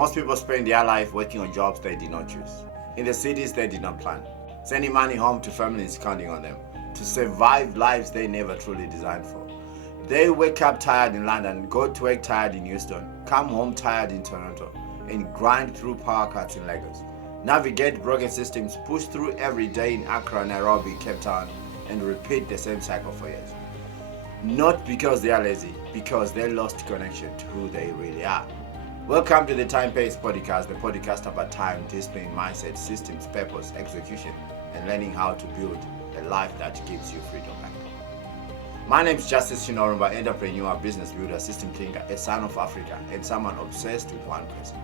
Most people spend their life working on jobs they did not choose, in the cities they did not plan, sending money home to families counting on them, to survive lives they never truly designed for. They wake up tired in London, go to work tired in Houston, come home tired in Toronto, and grind through power cuts in Lagos. Navigate broken systems, push through every day in Accra, Nairobi, Cape Town, and repeat the same cycle for years. Not because they are lazy, because they lost connection to who they really are. Welcome to the Time Pace Podcast, the podcast about time, discipline, mindset, systems, purpose, execution, and learning how to build a life that gives you freedom back. My name is Justice Chinorumba, entrepreneur, business builder, system thinker, a son of Africa, and someone obsessed with one person.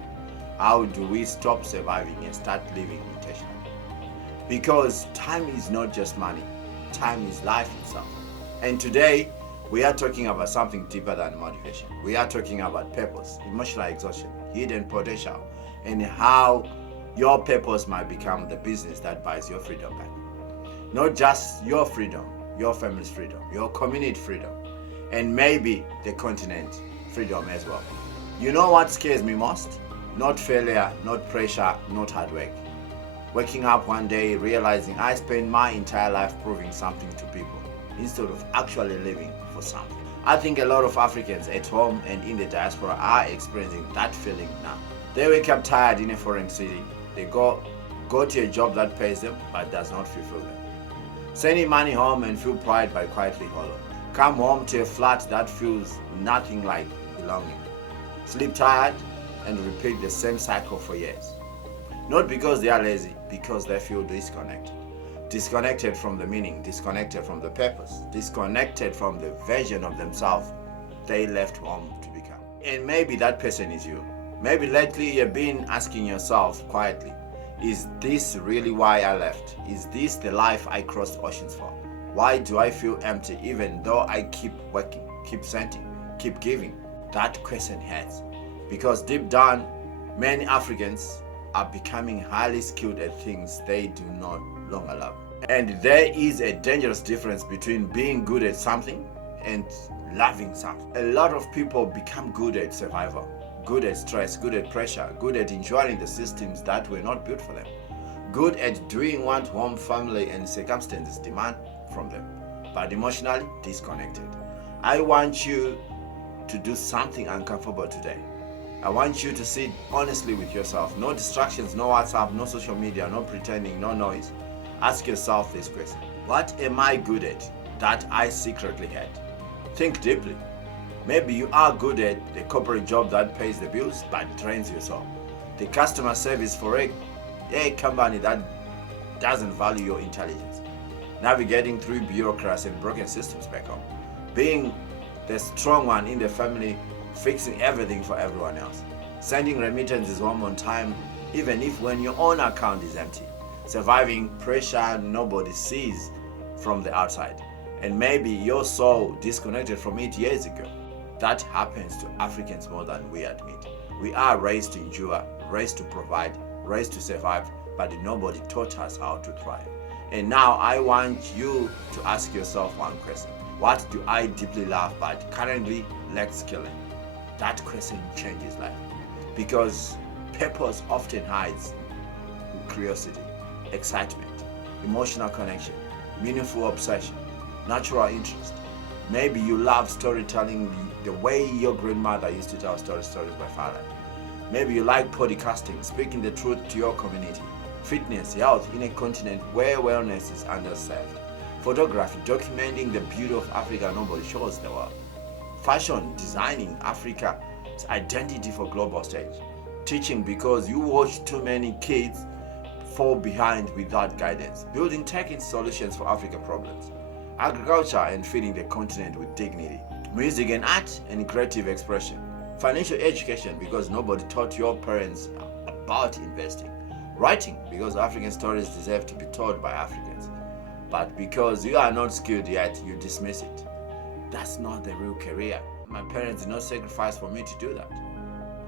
How do we stop surviving and start living intentionally? Because time is not just money, time is life itself. And today, we are talking about something deeper than motivation. We are talking about purpose, emotional exhaustion, hidden potential, and how your purpose might become the business that buys your freedom back. Not just your freedom, your family's freedom, your community freedom, and maybe the continent freedom as well. You know what scares me most? Not failure, not pressure, not hard work. Waking up one day realizing I spent my entire life proving something to people instead of actually living for something. I think a lot of Africans at home and in the diaspora are experiencing that feeling now. They wake up tired in a foreign city. They go to a job that pays them but does not fulfill them. Sending money home and feel pride by quietly hollow. Come home to a flat that feels nothing like belonging. Sleep tired and repeat the same cycle for years. Not because they are lazy, because they feel disconnected. Disconnected from the meaning, disconnected from the purpose, disconnected from the version of themselves they left home to become. And maybe that person is you. Maybe lately you've been asking yourself quietly, is this really why I left? Is this the life I crossed oceans for? Why do I feel empty even though I keep working, keep sending, keep giving? That question hurts. Because deep down, many Africans are becoming highly skilled at things they do not longer love. And there is a dangerous difference between being good at something and loving something. A lot of people become good at survival, good at stress, good at pressure, good at enjoying the systems that were not built for them, good at doing what home, family, and circumstances demand from them, but emotionally disconnected. I want you to do something uncomfortable today. I want you to sit honestly with yourself. No distractions, no WhatsApp, no social media, no pretending, no noise. Ask yourself this question. What am I good at that I secretly hate? Think deeply. Maybe you are good at the corporate job that pays the bills but drains your soul. The customer service for a company that doesn't value your intelligence. Navigating through bureaucracy and broken systems back home. Being the strong one in the family, fixing everything for everyone else. Sending remittances home on time, even if when your own account is empty. Surviving pressure nobody sees from the outside. And maybe you're so disconnected from it years ago. That happens to Africans more than we admit. We are raised to endure, raised to provide, raised to survive, but nobody taught us how to thrive. And now I want you to ask yourself one question. What do I deeply love but currently lack skill in? That question changes life. Because purpose often hides in curiosity, excitement, emotional connection, meaningful obsession, natural interest. Maybe you love storytelling the way your grandmother used to tell stories by father. Maybe you like podcasting, speaking the truth to your community. Fitness, health in a continent where wellness is underserved. Photography, documenting the beauty of Africa nobody shows the world. Fashion, designing Africa's identity for global stage. Teaching because you watch too many kids fall behind without guidance. Building tech solutions for African problems. Agriculture and feeding the continent with dignity. Music and art and creative expression. Financial education because nobody taught your parents about investing. Writing because African stories deserve to be told by Africans. But because you are not skilled yet, you dismiss it. That's not the real career. My parents did not sacrifice for me to do that.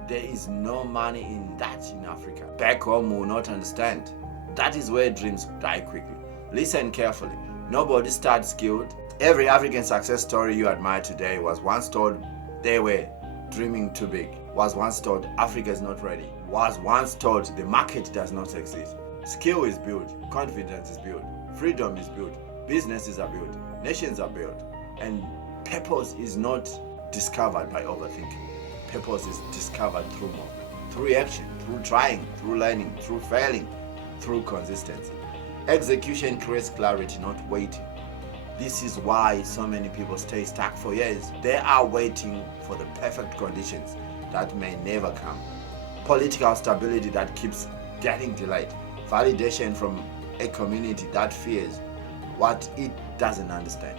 There is no money in that in Africa. Back home will not understand. That is where dreams die quickly. Listen carefully. Nobody starts skilled. Every African success story you admire today was once told they were dreaming too big. Was once told Africa is not ready. Was once told the market does not exist. Skill is built, confidence is built, freedom is built, businesses are built, nations are built, and purpose is not discovered by overthinking. Purpose is discovered through movement, through action, through trying, through learning, through failing, through consistency. Execution creates clarity, not waiting. This is why so many people stay stuck for years. They are waiting for the perfect conditions that may never come. Political stability that keeps getting delayed. Validation from a community that fears what it doesn't understand.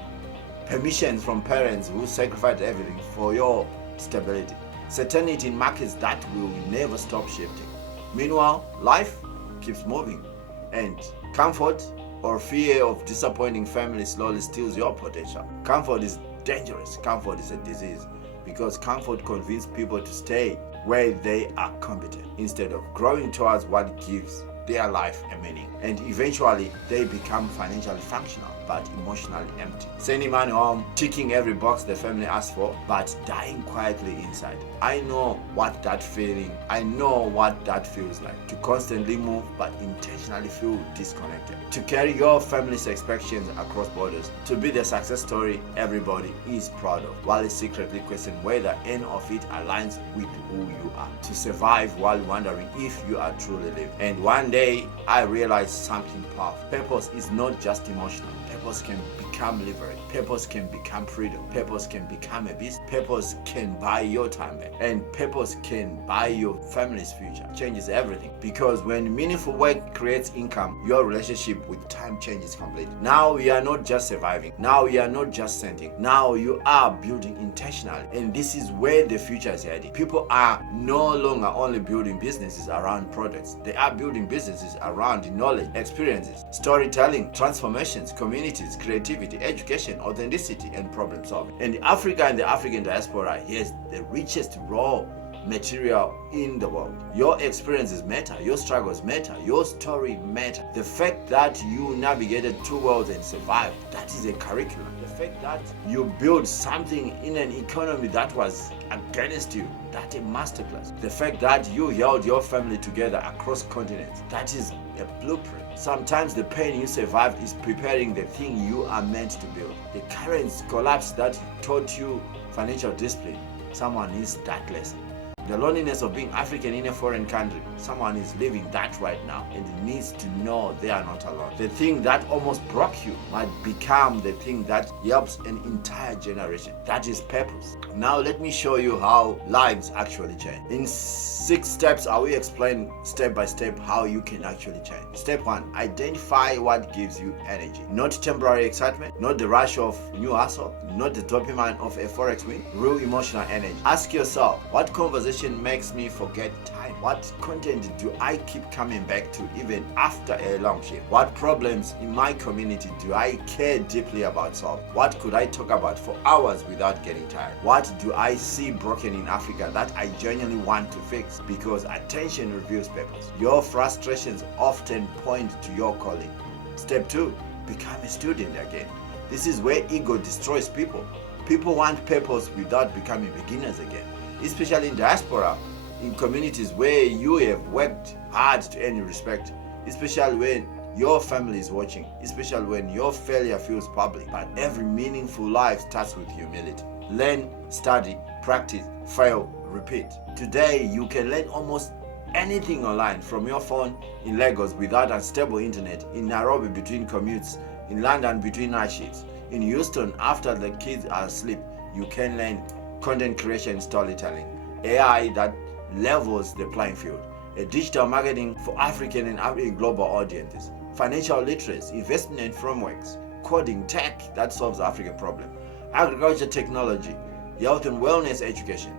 Permission from parents who sacrifice everything for your stability. Certainty in markets that will never stop shifting. Meanwhile, life keeps moving, and comfort or fear of disappointing family slowly steals your potential. Comfort is dangerous. Comfort is a disease, because comfort convinces people to stay where they are competent instead of growing towards what gives their life a meaning. And eventually they become financially functional but emotionally empty. Sending money home, ticking every box the family asks for, but dying quietly inside. I know what that feeling, I know what that feels like. To constantly move but intentionally feel disconnected. To carry your family's expectations across borders. To be the success story everybody is proud of, while secretly question whether any of it aligns with who you are. To survive while wondering if you are truly living. And one day I realized something powerful. Purpose is not just emotional. Purpose can become liberty. Purpose can become freedom. Purpose can become a business. Purpose can buy your time back. And purpose can buy your family's future. Changes everything. Because when meaningful work creates income, your relationship with time changes completely. Now you are not just surviving. Now you are not just sending. Now you are building intentionally. And this is where the future is heading. People are no longer only building businesses around products. They are building businesses around knowledge, experiences, storytelling, transformations, communities, creativity, education, authenticity, and problem solving. And Africa and the African diaspora has the richest raw material in the world. Your experiences matter, your struggles matter, your story matter. The fact that you navigated two worlds and survived, that is a curriculum. The fact that you built something in an economy that was against you, that's a masterclass. The fact that you held your family together across continents, that is a blueprint. Sometimes the pain you survived is preparing the thing you are meant to build. The current collapse that taught you financial discipline, someone needs that lesson. The loneliness of being African in a foreign country, someone is living that right now and needs to know they are not alone. The thing that almost broke you might become the thing that helps an entire generation. That is purpose. Now let me show you how lives actually change. In 6 steps, I will explain step by step how you can actually change. Step 1, identify what gives you energy. Not temporary excitement, not the rush of new hustle, not the dopamine of a forex win, real emotional energy. Ask yourself, what conversation makes me forget time? What content do I keep coming back to even after a long shift? What problems in my community do I care deeply about solving? What could I talk about for hours without getting tired? What do I see broken in Africa that I genuinely want to fix? Because attention reveals purpose. Your frustrations often point to your calling. Step 2, become a student again. This is where ego destroys people. People want purpose without becoming beginners again. Especially in diaspora, in communities where you have worked hard to earn respect, especially when your family is watching, especially when your failure feels public. But every meaningful life starts with humility. Learn, study, practice, fail, repeat. Today, you can learn almost anything online from your phone in Lagos without unstable internet, in Nairobi between commutes, in London between night shifts, in Houston after the kids are asleep. You can learn content creation, storytelling, AI that levels the playing field, a digital marketing for African and global audiences, financial literacy, investment frameworks, coding, tech that solves African problem, agriculture technology, health and wellness education,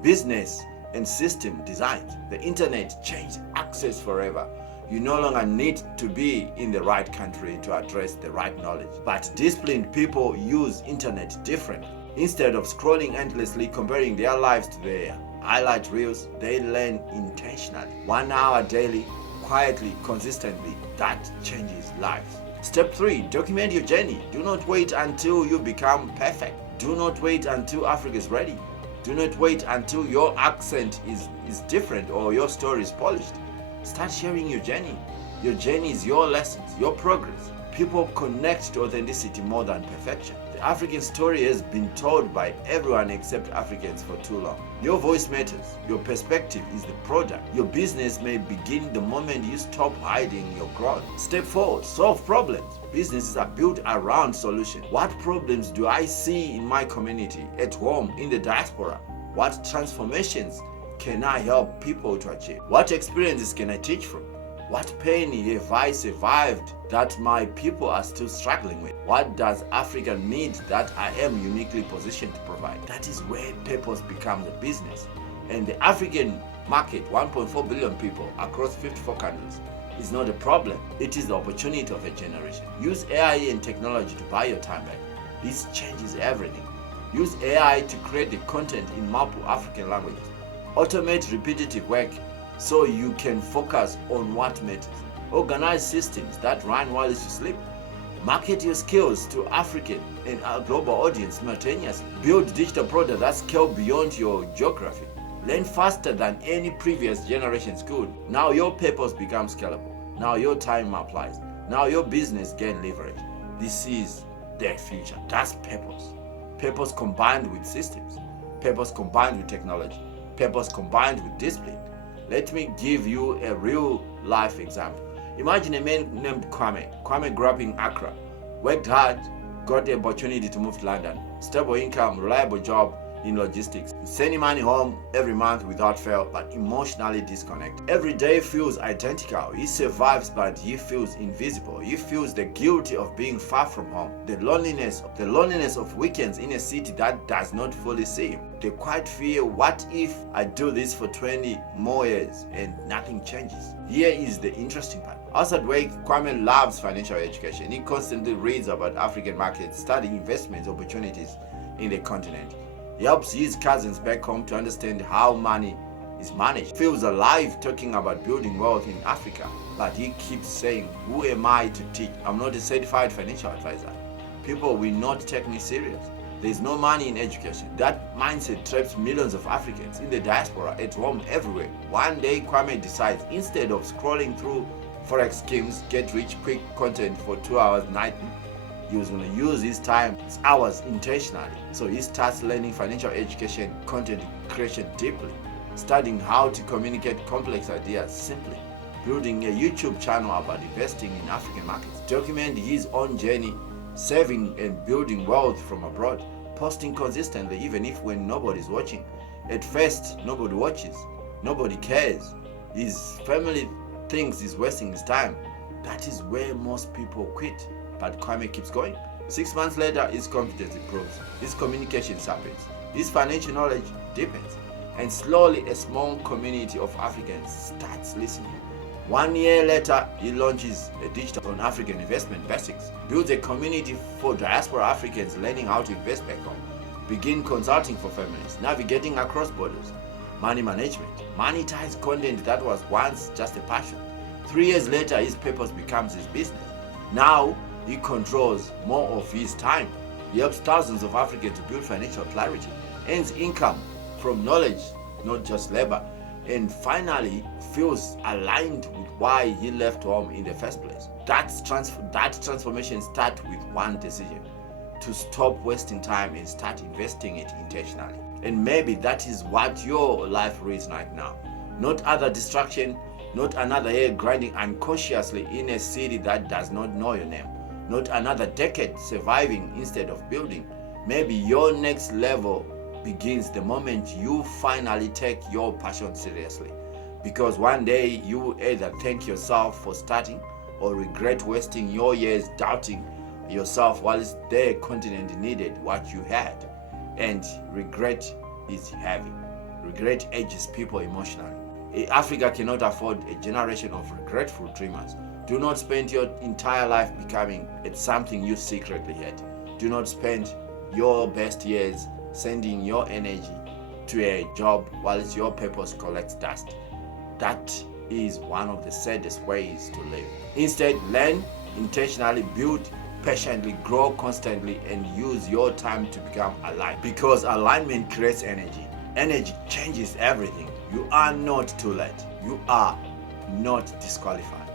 business and system design. The internet changed access forever. You no longer need to be in the right country to address the right knowledge. But disciplined people use internet differently. Instead of scrolling endlessly comparing their lives to their highlight reels, they learn intentionally. 1 hour daily, quietly, consistently, that changes lives. Step 3, document your journey. Do not wait until you become perfect. Do not wait until Africa is ready. Do not wait until your accent is different or your story is polished. Start sharing your journey. Your journey is your lessons, your progress. People connect to authenticity more than perfection. The African story has been told by everyone except Africans for too long. Your voice matters. Your perspective is the product. Your business may begin the moment you stop hiding your growth. Step forward, solve problems. Businesses are built around solutions. What problems do I see in my community, at home, in the diaspora? What transformations can I help people to achieve? What experiences can I teach from? What pain have I survived that my people are still struggling with? What does Africa need that I am uniquely positioned to provide? That is where purpose becomes a business. And the African market, 1.4 billion people across 54 countries, is not a problem. It is the opportunity of a generation. Use AI and technology to buy your time back. This changes everything. Use AI to create the content in multiple African languages. Automate repetitive work so you can focus on what matters. Organize systems that run while you sleep. Market your skills to African and a global audience simultaneously. Build digital products that scale beyond your geography. Learn faster than any previous generations could. Now your purpose becomes scalable. Now your time applies. Now your business gains leverage. This is their future. That's purpose. Purpose combined with systems. Purpose combined with technology. Purpose combined with discipline. Let me give you a real life example. Imagine a man named Kwame. Kwame grew up in Accra, worked hard, got the opportunity to move to London, stable income, reliable job in logistics, sending money home every month without fail, but emotionally disconnected. Every day feels identical. He survives, but he feels invisible. He feels the guilt of being far from home, the loneliness of weekends in a city that does not fully see him. The quiet fear, what if I do this for 20 more years and nothing changes? Here is the interesting part. Outside work, Kwame loves financial education. He constantly reads about African markets, studying investment opportunities in the continent. He helps his cousins back home to understand how money is managed. Feels alive talking about building wealth in Africa, but he keeps saying, who am I to teach? I'm not a certified financial advisor. People will not take me serious. There's no money in education. That mindset traps millions of Africans in the diaspora, at home, everywhere. One day, Kwame decides, instead of scrolling through forex schemes, get rich quick content for 2 hours nightly, he was going to use his time, his hours intentionally. So he starts learning financial education, content creation deeply, studying how to communicate complex ideas simply, building a YouTube channel about investing in African markets, documenting his own journey, saving and building wealth from abroad, posting consistently even if when nobody's watching. At first, nobody watches, nobody cares. His family thinks he's wasting his time. That is where most people quit. But Kwame keeps going. 6 months later, his confidence improves, his communication sharpens, his financial knowledge deepens, and slowly a small community of Africans starts listening. 1 year later, he launches a digital on African investment basics, builds a community for diaspora Africans learning how to invest back home, begin consulting for families, navigating across borders, money management, monetize content that was once just a passion. 3 years later, his purpose becomes his business. Now, he controls more of his time. He helps thousands of Africans to build financial clarity, earns income from knowledge, not just labor, and finally feels aligned with why he left home in the first place. That transformation starts with one decision: to stop wasting time and start investing it intentionally. And maybe that is what your life is right now. Not other distraction, not another year grinding unconsciously in a city that does not know your name. Not another decade surviving instead of building. Maybe your next level begins the moment you finally take your passion seriously. Because one day you will either thank yourself for starting or regret wasting your years doubting yourself whilst their continent needed what you had. And regret is heavy. Regret ages people emotionally. Africa cannot afford a generation of regretful dreamers. Do not spend your entire life becoming something you secretly hate. Do not spend your best years sending your energy to a job whilst your purpose collects dust. That is one of the saddest ways to live. Instead, learn, intentionally build, patiently grow constantly, and use your time to become aligned. Because alignment creates energy. Energy changes everything. You are not too late. You are not disqualified.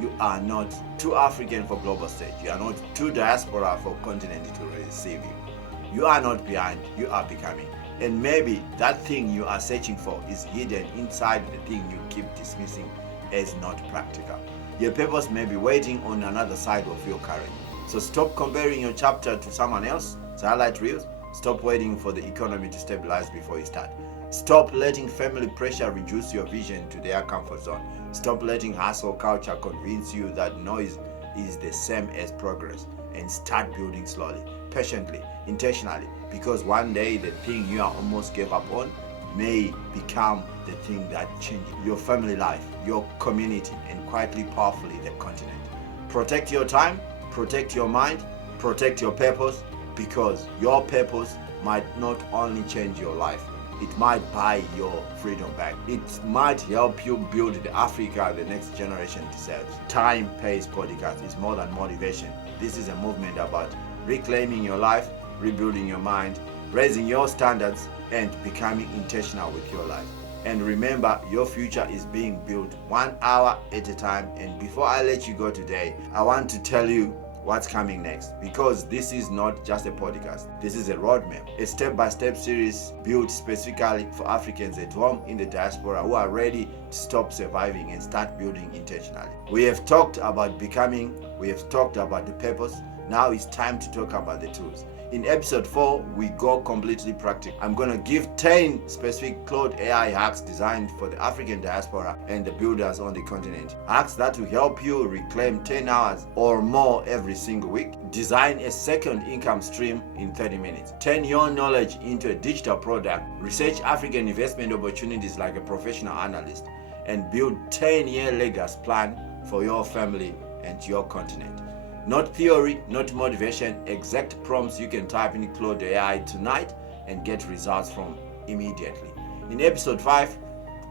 You are not too African for global stage. You are not too diaspora for continent to receive you. You are not behind. You are becoming. And maybe that thing you are searching for is hidden inside the thing you keep dismissing as not practical. Your purpose may be waiting on another side of your courage. So stop comparing your chapter to someone else's highlight reels. Stop waiting for the economy to stabilize before you start. Stop letting family pressure reduce your vision to their comfort zone. Stop letting hustle culture convince you that noise is the same as progress, and start building slowly, patiently, intentionally, because one day the thing you are almost gave up on may become the thing that changes your family life, your community, and quietly, powerfully the continent. Protect your time, protect your mind, protect your purpose, because your purpose might not only change your life, it might buy your freedom back. It might help you build the Africa the next generation deserves. Time Pays Podcast is more than motivation. This is a movement about reclaiming your life, rebuilding your mind, raising your standards, and becoming intentional with your life. And remember, your future is being built 1 hour at a time. And before I let you go today, I want to tell you what's coming next, because this is not just a podcast. This is a roadmap, a step-by-step series built specifically for Africans at home in the diaspora who are ready to stop surviving and start building intentionally. We have talked about becoming, we have talked about the purpose. Now it's time to talk about the tools. In episode 4, we go completely practical. I'm going to give 10 specific Claude AI hacks designed for the African diaspora and the builders on the continent. Hacks that will help you reclaim 10 hours or more every single week. Design a second income stream in 30 minutes. Turn your knowledge into a digital product. Research African investment opportunities like a professional analyst. And build 10-year legacy plan for your family and your continent. Not theory, not motivation, exact prompts you can type in Claude AI tonight and get results from immediately. In episode 5,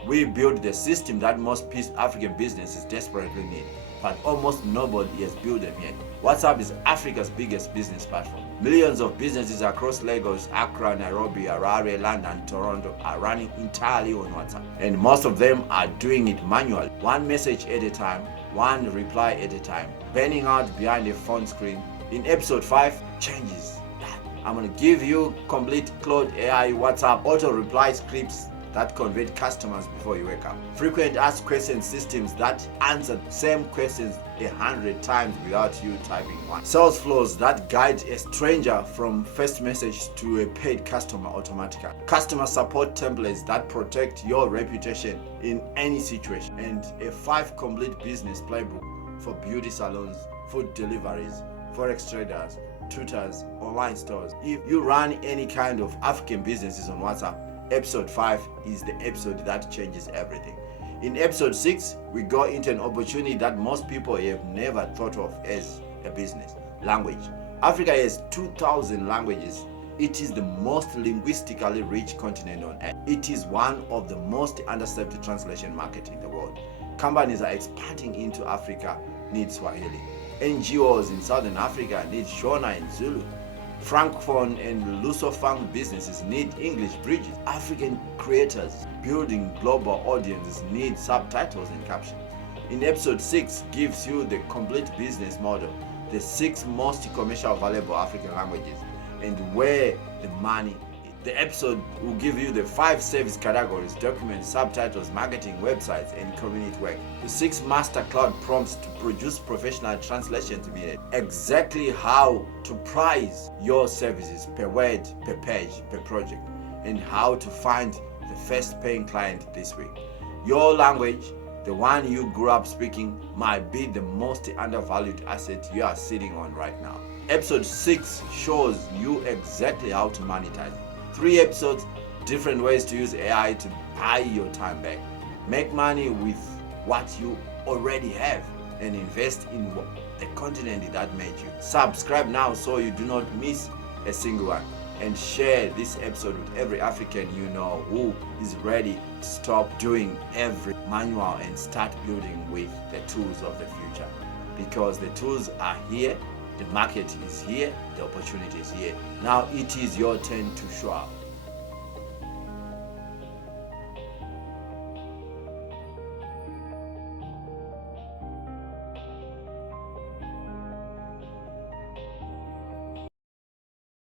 we build the system that most African businesses desperately need, but almost nobody has built them yet. WhatsApp is Africa's biggest business platform. Millions of businesses across Lagos, Accra, Nairobi, Harare, London, Toronto are running entirely on WhatsApp. And most of them are doing it manually. One message at a time, one reply at a time, burning out behind a phone screen. In episode 5, changes that. I'm going to give you complete Claude AI WhatsApp auto reply scripts that convert customers before you wake up. Frequent ask question systems that answer the same questions 100 times without you typing one. Sales flows that guide a stranger from first message to a paid customer automatically. Customer support templates that protect your reputation in any situation. And a 5 complete business playbook for beauty salons, food deliveries, forex traders, tutors, online stores. If you run any kind of African businesses on WhatsApp, episode 5 is the episode that changes everything. In episode 6, we go into an opportunity that most people have never thought of as a business: language. Africa has 2,000 languages. It is the most linguistically rich continent on earth. It is one of the most underserved translation markets in the world. Companies are expanding into Africa need Swahili. NGOs in Southern Africa need Shona and Zulu. Francophone and Lusophone businesses need English bridges. African creators building global audiences need subtitles and captions. In episode 6 gives you the complete business model, the 6 most commercial valuable African languages, and where the money is. The episode will give you the 5 service categories: documents, subtitles, marketing, websites, and community work. The 6 master cloud prompts to produce professional translation to be exactly how to price your services per word, per page, per project, and how to find the first paying client this week. Your language, the one you grew up speaking, might be the most undervalued asset you are sitting on right now. Episode 6 shows you exactly how to monetize. 3 episodes, different ways to use AI to buy your time back. Make money with what you already have and invest in the continent that made you. Subscribe now so you do not miss a single one. And share this episode with every African you know who is ready to stop doing every manual and start building with the tools of the future. Because the tools are here. The market is here, the opportunity is here. Now it is your turn to show up.